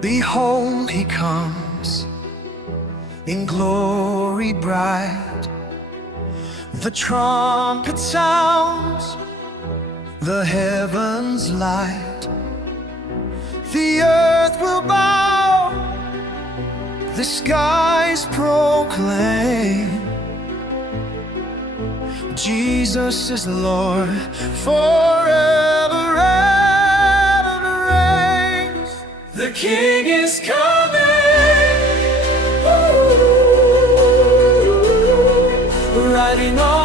Behold, he comes in glory bright. The trumpet sounds, the heavens light. The earth will bow, the skies proclaim, Jesus is Lord, forever and reigns. The King is coming, riding on